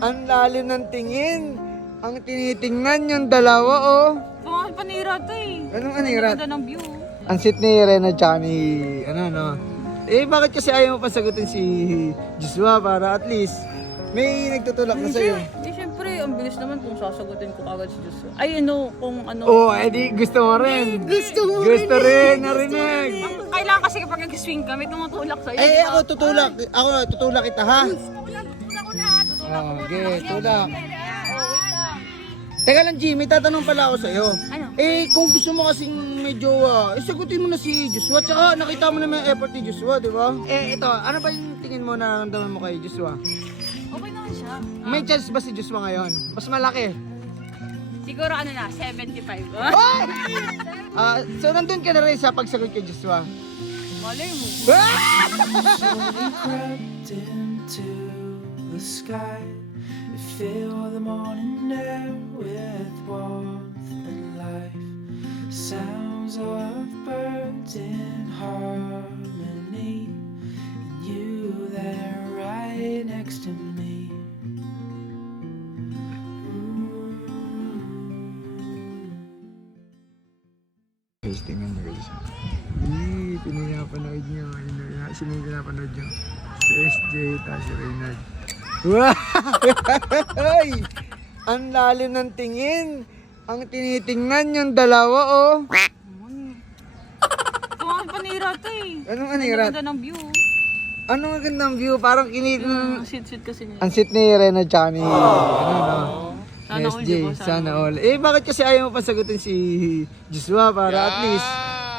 Ang lalim ng tingin. Ang tinitingnan yung dalawa, oh. Panira to eh. Anong panira? Ganda ng view. Ang sweet ni Rena tsaka ni, bakit kasi ayaw mo pasagutin si Joshua para at least may nagtutulak na sa'yo? Eh, syempre, ang bilis naman kung sasagutin ko kagad si Joshua. Ay, ano, kung ano. Oh, edi gusto mo rin. Gusto rin, narinig. Kailangan kasi kapag nag-swing kami, tumutulak sa'yo. Eh, ako tutulak kita, ha? Tutulak ko na. Oh, okay, tulak. Teka lang, G, may tatanong pala ako sa'yo. Ano? Eh, kung gusto mo kasing may jowa, sagutin mo na si Joshua. Tsaka nakita mo naman yung effort ni Joshua, di ba? Eh, ito, ano ba yung tingin mo na naramdaman mo kay Joshua? Okay naman siya. May chance ba si Joshua ngayon? Mas malaki. Siguro ano na, 75. So, nandun ka na rin sa pagsagot kay Joshua. Malay mo. Crept into the sky. You fill the morning air with warmth and life. Sounds of birds in harmony. And you there right next to me. Guys, tingnan nyo guys. Pinapanood nyo. Sino yung pinapanood nyo? Si SJ, tapos si Reynard. Wow! Ang lalim ng tingin. Ang tinitingnan yung dalawa, oh. Panira to eh. Anong anira? Ganda ng view. Anong magandang view? Parang Ang sweet kasi niya. ang sweet ni Rena tsaka ni, Sana all, SJ, di ba? sana all. Eh, bakit kasi ayaw mo pasagutin si Joshua para at least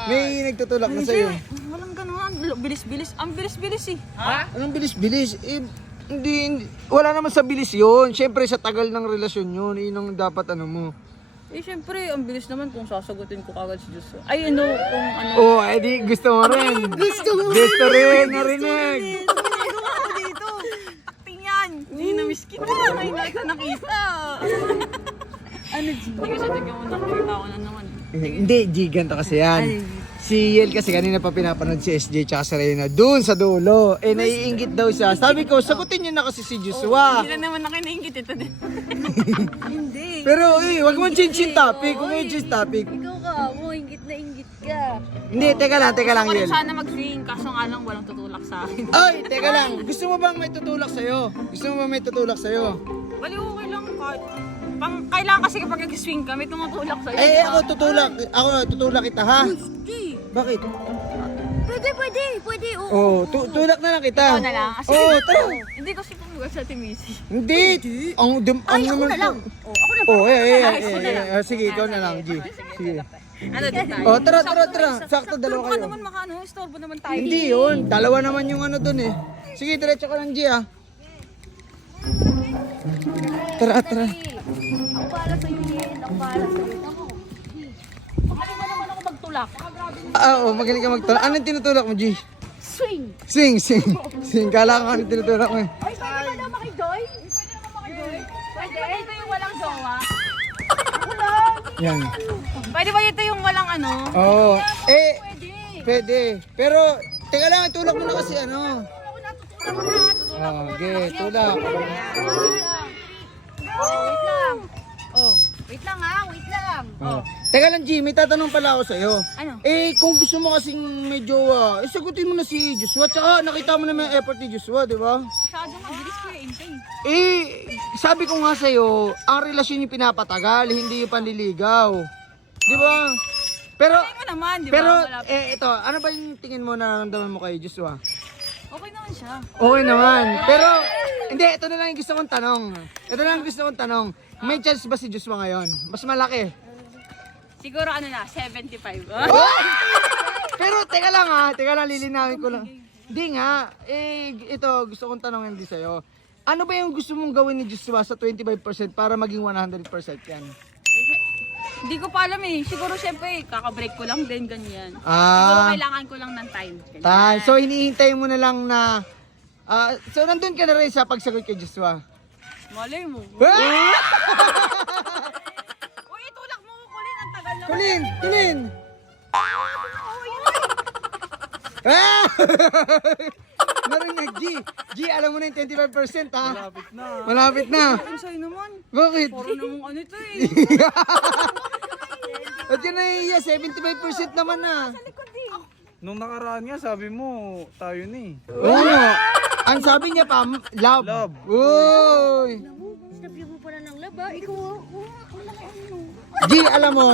may nagtutulak na sa'yo? Walang ganun. Bilis-bilis. Ang bilis-bilis eh. Anong bilis-bilis? Eh, hindi, wala naman sa bilis yun. Siyempre, sa tagal ng relasyon yun, yun ang dapat ano mo. Eh, syempre, ang bilis naman kung sasagutin ko kagad si Joshua. Ay, ano, kung ano. Oh, edi gusto mo rin. Gusto rin, narinig. Ako dito. Takting yan. Hindi na-miss kita. May nakita. Ano, G? Hindi kasi tigyan mo nakita ko na naman. Hindi, G, ganito kasi yan. Si Yel kasi kanina pa pinapanood si SJ tsaka si Reyna dun sa dulo. Eh, naiingit daw siya. Sabi ko, sagutin niyo na kasi si Joshua. Hindi na naman nakinaingit ito din. Hindi. Pero, wag mo change yung topic. Kung may change topic. Ikaw ka, ingit na ingit ka. Hindi, teka lang, Ako rin Yel. sana mag-swing, kaso nga lang walang tutulak sa akin. Ay, teka lang. Gusto mo bang may tutulak sa'yo? Bali, okay lang kahit. Kailangan kasi kapag nag-swing kami, tumutulak sa'yo. Eh, ako tutulak kita, ha? Hindi. Bakit? Pwede, oo. Oh, tulak na lang kita. Ikaw na lang. Oh, tara. Hindi kasi pumagal sa Timisi. Hindi. Ang Ako na lang. Oh, sige, ikaw na lang, G. Sige. Ano din tayo? Oh, tara. Sakto, dalawa Baka kayo. naman istorbo naman tayo. Hindi yun. Dalawa naman yung ano dun eh. Sige, diretso ka lang, G, ah. Tara. Ako para sa'yo, Yen. Ako para sa'yo. Ako. Magaling ba naman ako magtulak? Magaling ka magtulak. Anong tinutulak mo, G? Swing! Sing. Kala ko anong tinutulak mo eh. Ay, pwede ba naman kay Joy? Pwede ba ito yung walang jowa? Yan. Pwede ba ito yung walang ano? Oo. Pwede. Pwede. Pero, teka lang, tulak mo na kasi ano. Ako natutulak ko na. Okay, tulak. Wait lang. Wait lang ha, wait lang. Teka lang, G, may tatanong pala ako sa'yo. Ano? Eh, kung gusto mo kasing may jowa, sagutin mo na si Joshua. Tsaka nakita mo naman yung effort ni Joshua, di ba? Masyadong mabilis ko yung intay. Sabi ko nga sa'yo, ang relasyon yung pinapatagal, hindi yung panliligaw. Di ba? Pero, Ano naman, di ba? pero, Wala pa. ito, ano ba yung tingin mo na naramdaman mo kay Joshua? Okay naman siya. Okay naman. Pero, hindi, ito na lang yung gusto kong tanong. May chance ba si Joshua ngayon? Mas malaki. Siguro ano na, 75. Pero teka lang, lilinawin ko lang. Hindi nga, ito gusto kong tanongin din sa'yo. Ano ba yung gusto mong gawin ni Joshua sa 25% para maging 100% yan? Hindi ko pa alam eh. Siguro syempre, kakabreak ko lang din, ganyan. Siguro Ah, kailangan ko lang ng time. Ganyan. so hinihintay mo na lang na, so nandun ka na rin sa pagsagot kay Joshua. Malay mo. Uy, itulak mo ko, Kulin. Ang tagal naman. Kulin! Ah! Narinig, G. G, alam mo na yung 25% ha? Malapit na. Malapit na. Ang sa'yo naman. Bakit? Puro namang ano ito eh. Ba't yun na 75% naman na. Nung nakaraan nga, sabi mo, tayo ni. Oo. Ang sabi niya pa, love. Love. Uy. Sinabi mo pa na ng laba, ikaw, G, alam mo,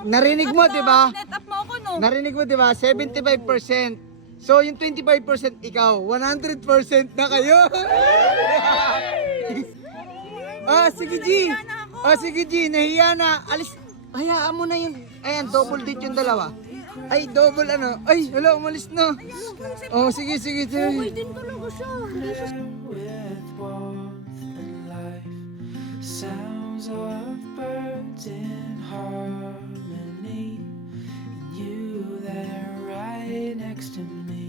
narinig mo, di ba? Net up mo ako no. Narinig mo, di ba? 75%. So, yung 25% ikaw, 100% na kayo. Sige G. Sige G, nahiya na. Alis, hayaan mo na yung, ayan, double date yung dalawa. Ay, double ano. Ay, hala, umalis na. Sige. din talaga siya. with warmth and life. Sounds of birds in harmony. And you there right next to me.